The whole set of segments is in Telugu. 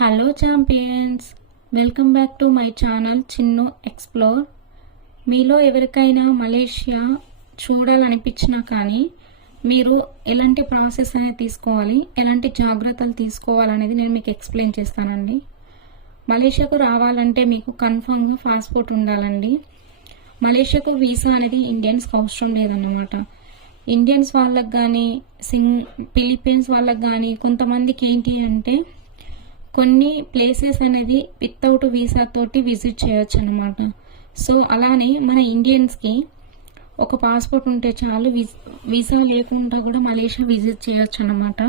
Hello champions, welcome back to my channel Chinnu explore. మీలో ఎవరికైనా మలేషియా చూడాలనిపించినా కానీ మీరు ఎలాంటి ప్రాసెస్ అనేది తీసుకోవాలి, ఎలాంటి జాగ్రత్తలు తీసుకోవాలనేది నేను మీకు ఎక్స్ప్లెయిన్ చేస్తానండి. మలేషియాకు రావాలంటే మీకు కన్ఫామ్గా పాస్పోర్ట్ ఉండాలండి. మలేషియాకు వీసా అనేది ఇండియన్స్కి అవసరం లేదన్నమాట. ఇండియన్స్ వాళ్ళకి కానీ ఫిలిప్పీన్స్ వాళ్ళకి కానీ కొంతమందికి ఏంటి అంటే కొన్ని ప్లేసెస్ అనేది వితౌట్ వీసా తోటి విజిట్ చేయొచ్చు అనమాట. సో అలానే మన ఇండియన్స్కి ఒక పాస్పోర్ట్ ఉంటే చాలు, వీసా లేకుండా కూడా మలేషియా విజిట్ చేయొచ్చు అనమాట.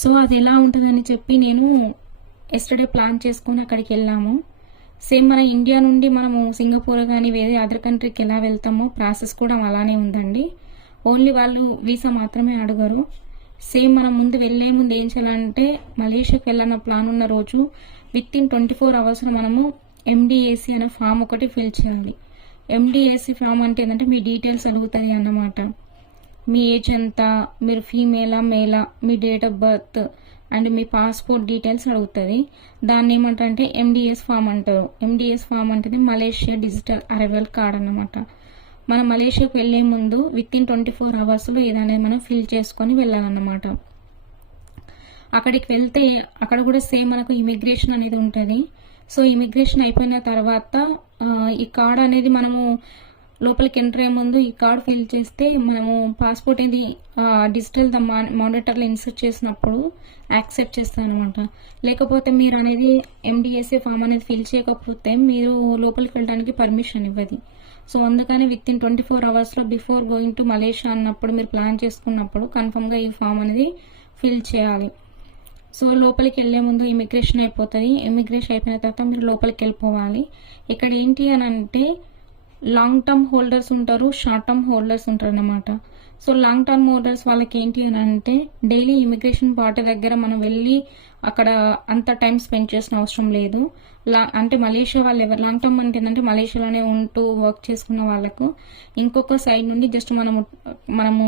సో అది ఎలా ఉంటుందని చెప్పి నేను ఎస్టర్డే ప్లాన్ చేసుకొని అక్కడికి వెళ్ళాము. సేమ్ మన ఇండియా నుండి మనము సింగపూర్ కానీ వేరే అదర్ కంట్రీకి ఎలా వెళ్తామో ప్రాసెస్ కూడా అలానే ఉందండి. ఓన్లీ వాళ్ళు వీసా మాత్రమే అడగరు. సేమ్ మనం ముందు వెళ్లే ముందు ఏం చేయాలంటే మలేషియాకి వెళ్ళాలన్న ప్లాన్ ఉన్న రోజు విత్ ఇన్ 24 hours మనము ఎండిఏసి అనే ఫామ్ ఒకటి ఫిల్ చేయాలి. ఎండిఏసి ఫామ్ అంటే ఏంటంటే మీ డీటెయిల్స్ అడుగుతుంది అన్నమాట. మీ ఏజ్ ఎంత, మీరు ఫీమేలా మేలా, మీ డేట్ ఆఫ్ బర్త్ అండ్ మీ పాస్పోర్ట్ డీటెయిల్స్ అడుగుతుంది. దాన్ని ఏమంటారంటే ఎండిఎస్ ఫామ్ అంటారు. ఎండిఎస్ ఫామ్ అంటే మలేషియా డిజిటల్ అరైవల్ కార్డ్ అన్నమాట. మనం మలేషియాకు వెళ్లే ముందు విత్ ఇన్ 24 hours ఇదనేది మనం ఫిల్ చేసుకొని వెళ్ళాలన్నమాట. అక్కడికి వెళ్తే అక్కడ కూడా సేమ్ మనకు ఇమిగ్రేషన్ అనేది ఉంటుంది. సో ఇమిగ్రేషన్ అయిపోయిన తర్వాత ఈ కార్డ్ అనేది మనము లోపలికి ఎంటర్ అయ్యే ముందు ఈ కార్డ్ ఫిల్ చేస్తే మనము పాస్పోర్ట్ అనేది డిజిటల్ మానిటర్లో ఇన్సర్ట్ చేసినప్పుడు యాక్సెప్ట్ చేస్తాను అనమాట. లేకపోతే మీరు అనేది ఎండిఎస్ఏ ఫామ్ అనేది ఫిల్ చేయకపోతే మీరు లోపలికి వెళ్ళడానికి పర్మిషన్ ఇవ్వదు. సో అందుకని with in 24 hours before going to Malaysia అన్నప్పుడు మీరు ప్లాన్ చేసుకున్నప్పుడు కన్ఫర్మ్గా ఈ ఫామ్ అనేది ఫిల్ చేయాలి. సో లోపలికి వెళ్ళే ముందు ఇమిగ్రేషన్ అయిపోతుంది. ఇమిగ్రేషన్ అయిపోయిన తర్వాత మీరు లోపలికి వెళ్ళిపోవాలి. ఇక్కడ ఏంటి అని అంటే లాంగ్ టర్మ్ హోల్డర్స్ ఉంటారు, షార్ట్ టర్మ్ హోల్డర్స్ ఉంటారు అన్నమాట. సో లాంగ్ టర్మ్ హోల్డర్స్ వాళ్ళకి ఏంటి అని అంటే డైలీ ఇమిగ్రేషన్ పార్టీ దగ్గర మనం వెళ్ళి అక్కడ అంత టైం స్పెండ్ చేసిన అవసరం లేదు. అంటే మలేషియా వాళ్ళు ఎవరు లాంగ్ టర్మ్ అంటే ఏంటంటే మలేషియాలోనే ఉంటూ వర్క్ చేసుకున్న వాళ్ళకు ఇంకొక సైడ్ నుండి జస్ట్ మనము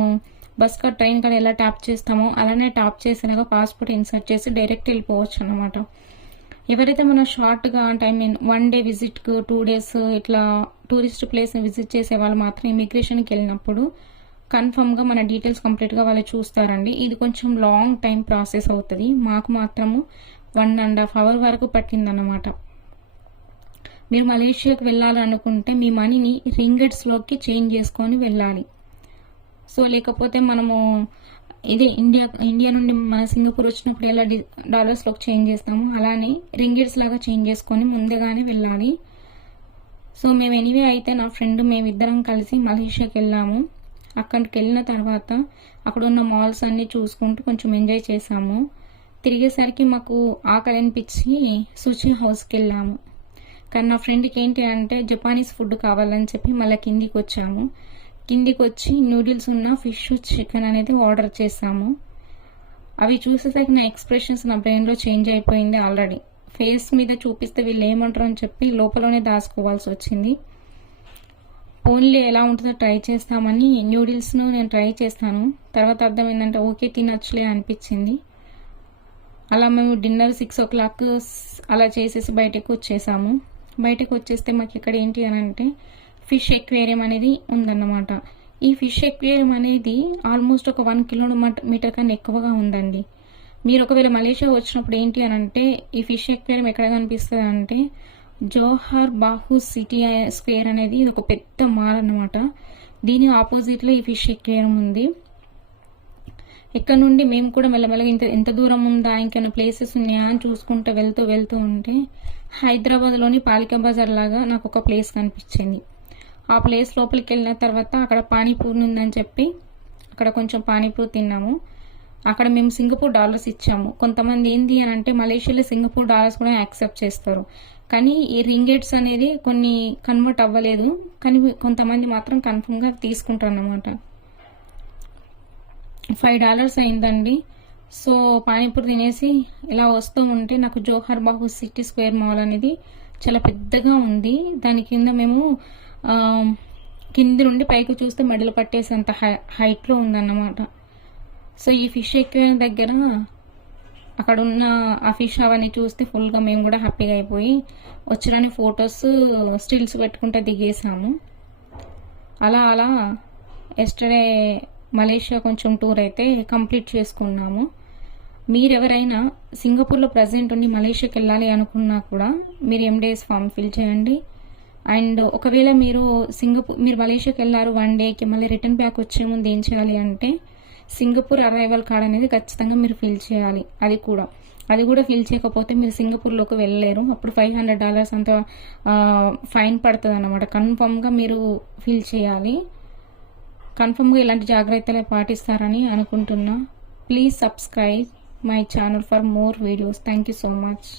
బస్ కా ట్రైన్ కానీ ఎలా ట్యాప్ చేస్తామో అలానే ట్యాప్ చేసేలాగా పాస్పోర్ట్ ఇన్సర్ట్ చేసి డైరెక్ట్ వెళ్ళిపోవచ్చు అనమాట. ఎవరైతే మనం షార్ట్గా అంటే వన్ డే విజిట్కు 2 days ఇట్లా టూరిస్ట్ ప్లేస్ని విజిట్ చేసే వాళ్ళు మాత్రం ఇమిగ్రేషన్కి వెళ్ళినప్పుడు కన్ఫర్మ్గా మన డీటెయిల్స్ కంప్లీట్గా వాళ్ళు చూస్తారండి. ఇది కొంచెం లాంగ్ టైం ప్రాసెస్ అవుతుంది. మాకు మాత్రము 1.5 hour వరకు పట్టిందన్నమాట. మీరు మలేషియాకి వెళ్ళాలనుకుంటే మీ మనీని రింగెట్స్లోకి చేంజ్ చేసుకొని వెళ్ళాలి. సో లేకపోతే మనము ఇది ఇండియా నుండి మన సింగపూర్ వచ్చినప్పుడు ఎలా డాలర్స్లోకి చేంజ్ చేస్తాము అలానే రింగెట్స్ లాగా చేంజ్ చేసుకొని ముందుగానే వెళ్ళాలి. సో మేము ఎనీవే అయితే నా ఫ్రెండ్ మేమిద్దరం కలిసి మలేషియాకి వెళ్ళాము. అక్కడికి వెళ్ళిన తర్వాత అక్కడ ఉన్న మాల్స్ అన్నీ చూసుకుంటూ కొంచెం ఎంజాయ్ చేసాము. తిరిగేసరికి మాకు ఆకలి అనిపించి సుషి హౌస్కి వెళ్ళాము. కానీ నా ఫ్రెండ్కి ఏంటి అంటే జపానీస్ ఫుడ్ కావాలని చెప్పి మళ్ళీ కిందికి వచ్చాము. కిందికి వచ్చి నూడిల్స్ ఉన్న ఫిష్ చికెన్ అనేది ఆర్డర్ చేసాము. అవి చూసేసరికి నా ఎక్స్ప్రెషన్స్ నా బ్రెయిన్లో చేంజ్ అయిపోయింది. ఆల్రెడీ ఫేస్ మీద చూపిస్తే వీళ్ళు ఏమంటారు అని చెప్పి లోపలనే దాచుకోవాల్సి వచ్చింది. ఓన్లీ ఎలా ఉంటుందో ట్రై చేస్తామని న్యూడిల్స్ను నేను ట్రై చేస్తాను. తర్వాత అర్థమైందంటే ఓకే తినచ్చులే అనిపించింది. అలా మేము డిన్నర్ 6 o'clock అలా చేసేసి బయటకు వచ్చేసాము. బయటకు వచ్చేస్తే మాకు ఇక్కడ ఏంటి అని అంటే ఫిష్ ఎక్వేరియం అనేది ఉందన్నమాట. ఈ ఫిష్ ఎక్వేరియం అనేది ఆల్మోస్ట్ ఒక 1 kilometer కన్నా ఎక్కువగా ఉందండి. మీరు ఒకవేళ మలేషియా వచ్చినప్పుడు ఏంటి అని అంటే ఈ ఫిష్ ఎక్వేరియం ఎక్కడ కనిపిస్తుంది అంటే జోహార్ బాహు సిటీ స్క్వేర్ అనేది ఇది ఒక పెద్ద మాల్ అన్నమాట. దీని ఆపోజిట్లో ఈ ఫిష్ ఎక్వేరియం ఉంది. ఇక్కడ నుండి మేము కూడా మెల్లమెల్లగా ఎంత దూరం ఉందా, ఇంకేమైనా ప్లేసెస్ ఉన్నాయా అని చూసుకుంటూ వెళ్తూ ఉంటే హైదరాబాద్లోని పాలికా బజార్ లాగా నాకు ఒక ప్లేస్ కనిపించింది. ఆ ప్లేస్ లోపలికి వెళ్ళిన తర్వాత అక్కడ పానీపూరి ఉందని చెప్పి అక్కడ కొంచెం పానీపూరి తిన్నాము. అక్కడ మేము సింగపూర్ డాలర్స్ ఇచ్చాము. కొంతమంది ఏంది అని అంటే మలేషియాలో సింగపూర్ డాలర్స్ కూడా యాక్సెప్ట్ చేస్తారు, కానీ ఈ రింగెట్స్ అనేది కొన్ని కన్వర్ట్ అవ్వలేదు. కానీ కొంతమంది మాత్రం కన్ఫర్మ్గా తీసుకుంటారు అన్నమాట. $5 అయిందండి. సో పానీపూరి తినేసి ఇలా వస్తూ ఉంటే నాకు జోహార్ బాహు సిటీ స్క్వేర్ మాల్ అనేది చాలా పెద్దగా ఉంది. దాని కింద మేము కింది నుండి పైకి చూస్తే మెడలు పట్టేసేంత హైట్లో ఉందన్నమాట. సో ఈ ఫిష్ ఎక్వేరియం దగ్గర అక్కడ ఉన్న ఆ ఫిష్ అవన్నీ చూస్తే ఫుల్గా మేము కూడా హ్యాపీగా అయిపోయి వచ్చిన ఫొటోస్ స్టిల్స్ పెట్టుకుంటే దిగేసాము. అలా అలా ఎస్టర్డే మలేషియా కొంచెం టూర్ అయితే కంప్లీట్ చేసుకున్నాము. మీరు ఎవరైనా సింగపూర్లో ప్రజెంట్ ఉండి మలేషియాకి వెళ్ళాలి అనుకున్నా కూడా మీరు MDS ఫామ్ ఫిల్ చేయండి. అండ్ ఒకవేళ మీరు మలేషియాకి వెళ్ళారు 1 డేకి, మళ్ళీ రిటర్న్ బ్యాక్ వచ్చే ముందు ఏం చేయాలి అంటే సింగపూర్ అరైవల్ కార్డ్ అనేది ఖచ్చితంగా మీరు ఫిల్ చేయాలి. అది కూడా ఫిల్ చేయకపోతే మీరు సింగపూర్లోకి వెళ్ళలేరు. అప్పుడు $500 అంత ఫైన్ పడుతుంది అన్నమాట. కన్ఫామ్గా మీరు ఫిల్ చేయాలి. కన్ఫామ్గా ఇలాంటి జాగ్రత్తలే పాటిస్తారని అనుకుంటున్నా. Please subscribe my channel for more videos. Thank you so much.